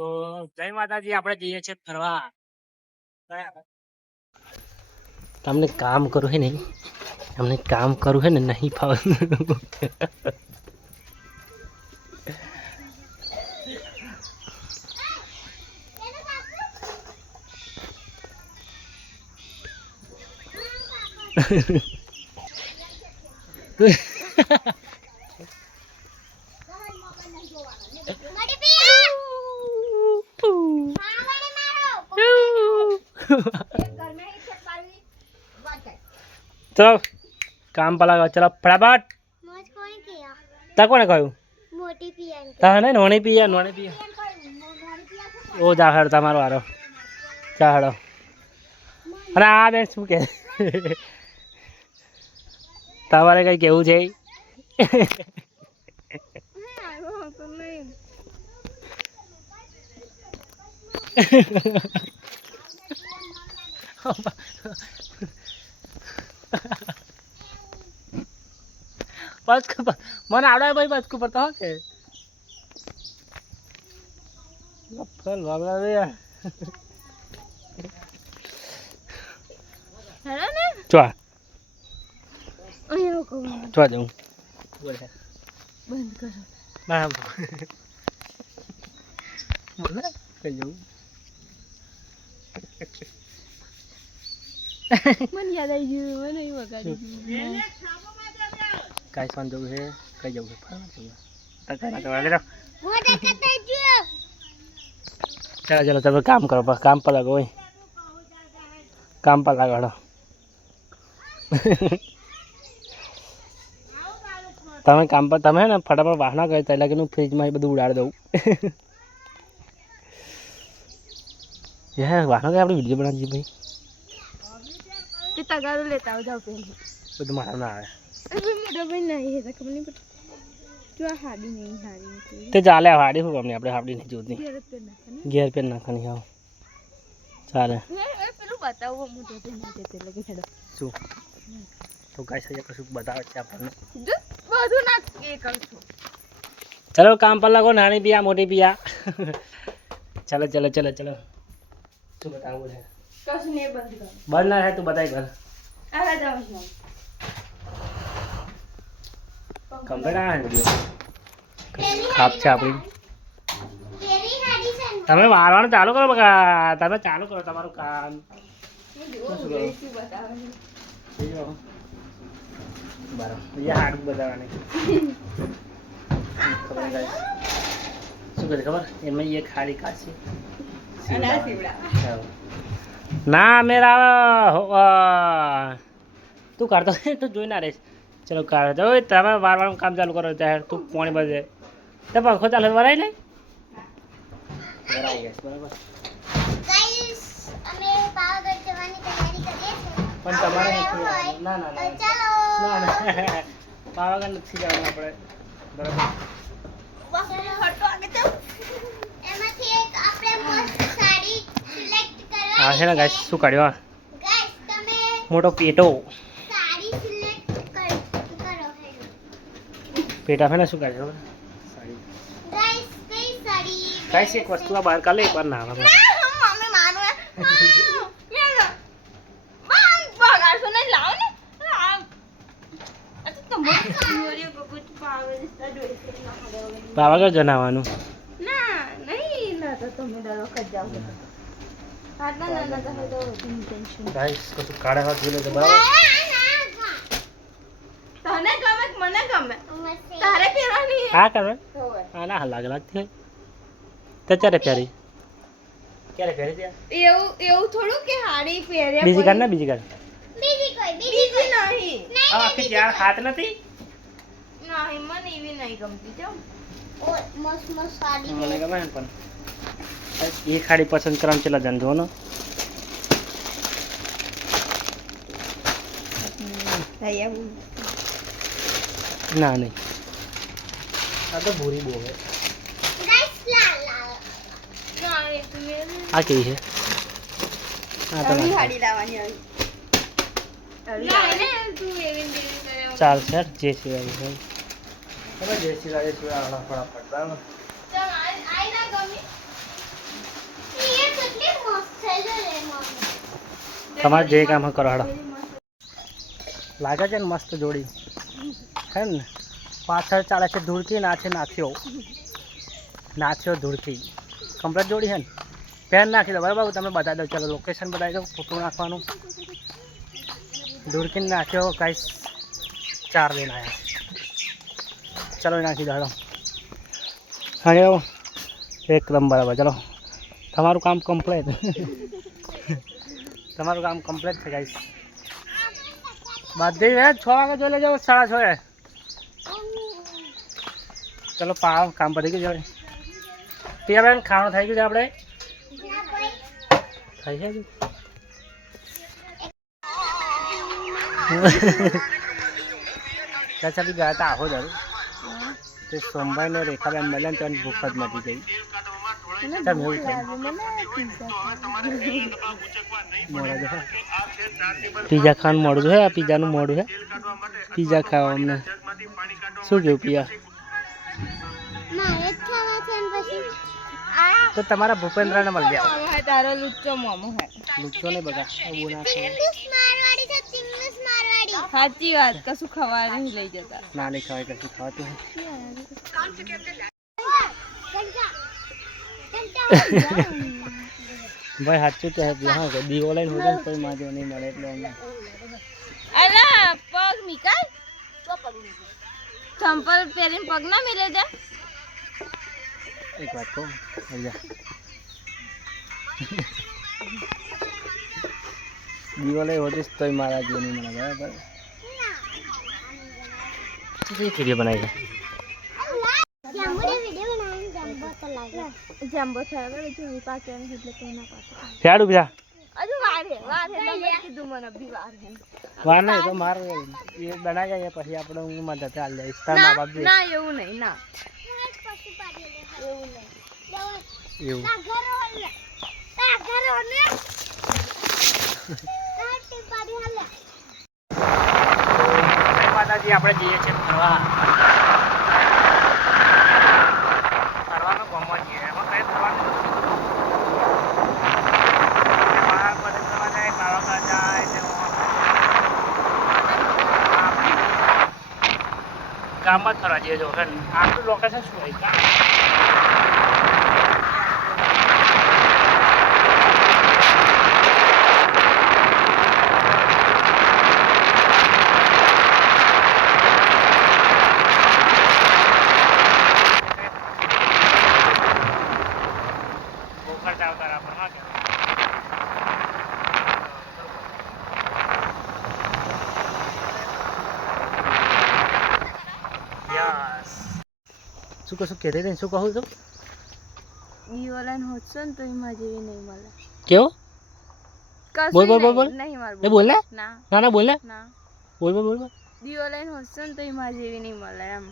તો જય માતાજી, આપણે જઈએ છીએ ફરવા. તમને કામ કરવું હે ને, તમને કામ કરવું હે ને નહીં ફાવતું. चलो काम पला चलो फटाफट ता कोने कहू मोटी पिया ता नहीं नोनी पिया ओ जाहड़ तमारो वारो जाहड़ो अरे आ बेन શું કે તમારે કઈ કેવું છે? મને આવડે ભાઈ બચકું પડતા હો કે ફલ બાબલા રે હેલો ને ચો અહીંયા કો ચો જાઉં બોલે બંધ કરો ના બોલે કઈ જાઉં મને યાદ આવી ગયું મને એ વગાડી ગયું કાઈ સોન જવું છે કઈ જવું છે ફરવા જવું તકા ના કરવા દે મોટા કરતા જો चलो चलो चलो काम करो काम पर लगो काम पर लगाड़ो તમે કામ પર તમે ને ફટાફટ વાહના કરતા એટલે કે હું ફ્રીજમાં એ બધું ઉડાડી દઉં. યાર વાહનો કે આપણે વિડીયો બનાવીએ ભાઈ તે તગારું લેતા આવ જાવ પેલી બધું મારા ના આવે મોટો ભાઈ નહીં હે ખબર નહીં પડતી જો આ હાડી નહીં હાડી તે ચાલે હાડી શું અમને આપણે હાડી નહીં જોતી ઘેર પે નાખને ઘેર પેન નાખવાની આવ ચાલે એ પેલું બતાવો મોટો ભાઈ નાખે તે લગી હેડો શું તો ગાઈસ અહીંયા કશું બતાવે છે આપણને બધું નાખ એ કરું છું चलो काम पर लगो नानी पिया मोटी पिया चलो चलो चलो चलो तू बताओ बोले કશું નહીં બંધ કર बंद ना है तू बताई कर આ જાવ છું कंप्लीट आ है वीडियो खाप છે આપણી પેલી હાડી છે તમે વારવાનું ચાલુ કરો બકા તમે ચાલુ કરો તમારું કામ શું બતાવે બરાબર ये हाथ बतावाने खबर है गाइस શું કરે ખબર એમાં ये ખાલી કાચી અને આ સીવડા ના મેરા તું કરતો તો જોઈ ના રહીશ ચલો કાર જો તમે વાર કામ ચાલુ કરો ચાહે તું પોણી બજે તો પંખો ચાલુ વરાય નહીં વરાઈ ગયો બરાબર ગાઈસ અમે પાવાગઢ જવાની તૈયારી કરીએ છીએ પણ તમારે ના ના ના ચાલો ના ના પાવાગઢ નથી જવાનું આપણે બરાબર હટો આગે તો એમાંથી એક આપણે મસ્ત સાડી સિલેક્ટ કરવા હા છે ને ગાઈસ શું કાઢ્યો ગાઈસ તમે મોટો પેટો સાડી સિલેક્ટ કરો હેડો પેટા ફેને શું કાઢ્યો સાડી ગાઈસ કઈ સાડી ગાઈસ એક વસ્તુ આ બહાર કાલે એકવાર ના આવે મમ્મી માનો મેલો માન બગાડશો નહીં લાવ ને આ તો મસ્ત સિયોરિયો કબૂત પાવે દિસતા જોઈ છે ના હવે પાવાગઢ જણાવવાનું ના નહીં ના તો તમે ડરો ખજ જાવ આટલા નાના તો હોય તો ટેન્શન ગાઈસ કશું કાળા હાથ જોઈ લેજો બરાબર તને ગમે કે મને ગમે તારે પહેરવાની હા કરે હોય હા ના લાગ લાગતી તે ચારે પ્યારી ક્યારે પહેરી ત્યાં એવું થોડું કે હાડી પહેરે બીજી કાઢ ના બીજી કાઢ બીજી નહીં આ આખી ચાર હાથ નથી નહીં મને એવી નહીં ગમતી જો ઓ મસ્ત મસ્ત સાડી મને ગમે ને પણ એ ખાડી પસંદ કરવાનું ચલા જાન જો ને ના નહીં આ તો ભૂરી બહુ હે આ કેવી છે આ તો ના ચાલ સર જે સિવાય છે હવે જે સિવાય ફટાફટ બરાબર તમારે જે કામ હોય કરો હેડો. લાગે છે ને મસ્ત જોડી હે ને. પાછળ ચાલે છે ધૂળથી ના છે નાથ્યો નાથ્યો ધૂળથી કમ્પ્લીટ જોડી છે ને. પેન નાખી દો બરાબર તમે બતાવી દો. ચાલો લોકેશન બતાવી દો. ફોટો નાખવાનું ધૂળથી નાખ્યો કાંઈ 4 લઈને આવ્યા. ચલો નાખી દો હેડો. હા એકદમ બરાબર. ચલો તમારું કામ કમ્પ્લીટ. તમારું કામ કમ્પ્લીટ છે ગાઈસ. બધી 6 વાગે જોઈ લેજો 6:30. ચલો પાવ કામ પડી ગયું હવે. પિયા બેન ખાવાનું થઈ ગયું છે આપણે થઈ ગયું. ચાચા બી ગયા હતા આખો જરૂર તે સોમભાઈ ને રેખાબેન મળ્યા ને ત્યાં ભૂખ જ મટી ગઈ. કેમ એવું થયું? પીઝા ખાવાનું મોડું છે. આ પીઝાનું મોડું છે. પીઝા ખાવા અમને શું કેવું પિયા? તો તમારા ભૂપેન્દ્રને મળી જાવ. તારો લુચ્ચો મોમો હે. લુચ્ચો નહીં બગા સાચી વાત. કશું ખવા નહીં લઈ જતા. ના નહીં ખવાય કશું ખાવાતું. ભાઈ સાચું તો હા કે દીવો લઈને હોય ને તો માજો નહીં મળે એટલે અમને અલા પગ મિકાલ ચંપલ પહેરીને પગ ના મિલે જા. એક વાત કહું દીવો લઈ હોતીશ તોય મારા જીવ નહીં મળે બરાબર. વિડીયો બનાવી જમ્બો થયો બીજું પાકે એટલે કોના પાકે ફેડ ઉભા હજુ વાર તમે કીધું મને બી વાર હે. વાર નહીં તો મારે એ બનાવી જાય પછી આપણે હું મદદ ચાલ જઈશ તાર મા બાપ ના એવું નહીં ના એવું માતાજી આપણે જઈએ છીએ ફરવા. ફરવાનો ગમવા જઈએ એમાં કઈ ફરવાનું ફરવા જાય પાવાગઢ જાય ગામમાં જ ફરવા જઈએ. જો આટલું લોકેશન શું હોય શું કશું કહેતી હતી? શું કહું છું? ઈવોલાન હોતસો ને તો એમાં જેવી નહીં મળે. કેવો? બોલ બોલ બોલ બોલ. નહીં માર એ બોલ ને. ના ના ના બોલ ને. ના બોલ બોલ બોલ બોલ. ઈવોલાન હોતસો ને તો એમાં જેવી નહીં મળે એમ.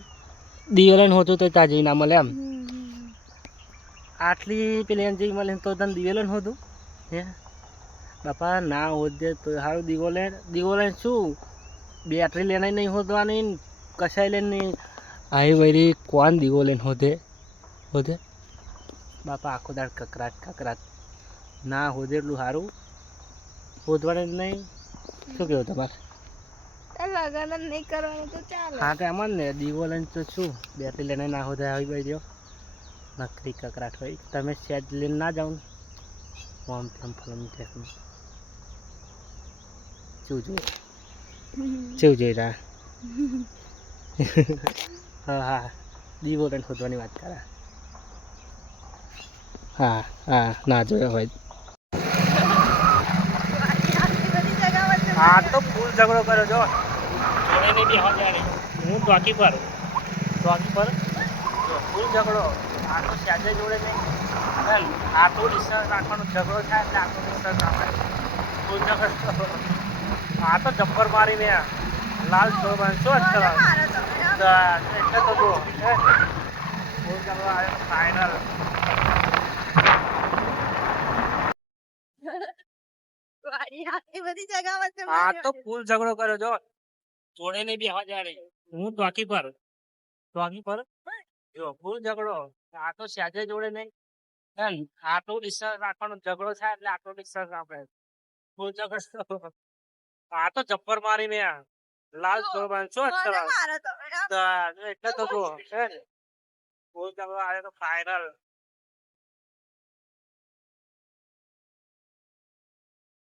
દિવેલન હોતું તો તાજી ના મળે એમ. આટલી પેલી જેવી મળે તો તને દિવેલન હોતું હે બાપા ના હોતે તો સારું. દિવેલન શું બેટરી લેનાય નહીં હોતવાની કશાય લઈને નહીં. આવી વળી કોણ દીવો લઈને હોતે બાપા આખો દાડ કકરાટ ના હોદે એટલું સારું હોદવાનું જ નહીં. શું કહેવું તમારે? લગન જ નહીં કરવાનું તો ચાલે. હા તો એમ જ ને દીવો લઈને તો શું બેટરી લઈને ના હોદે આવી બાજુ નકરી કકરાટ હોય. તમે સેજ લઈને ના જાઓ ને ફોર્મ તેમ ફલમ ટેકનું શું જોઈ રહ્યા હા હા દીવો લઈને ખોદવાની વાત કરે. હા હા ના જોયો હોય. હા તો ફૂલ ઝઘડો કર્યો જો જોડે બી હજારી હું ચોકી પર ફૂલ ઝઘડો. આ તો સ્યાજે જોડે નહીં આ તો ડિસ્ટન્સ રાખવાનો ઝઘડો થાય એટલે આ તો ડિસ્ટન્સ રાખે ફૂલ ઝઘડો. આ તો જબ્બર મારીને લાલ છોડ શું અચ્છા એટલે તો જુઓ ફૂલ ઝઘડો આવ્યો ફાઇનલ. આ તો ફૂલ ઝઘડો કર્યો જો જોડે નહીં બી હજારે હું ચોકી પર જો ફૂલ ઝઘડો. આ તો સ્યાજે જોડે નહીં આટલું ડિસ્ટન્સ રાખવાનો ઝઘડો થાય એટલે આટલું ડિસ્ટન્સ આપણે ફૂલ ચક્કર આ તો જબ્બર મારી ને લાલ ચોરબાન શું મને અત્યારે મારો તો બેટા. એટલે તો જો છે ને ફૂલ ચક્કર આવે તો ફાઇનલ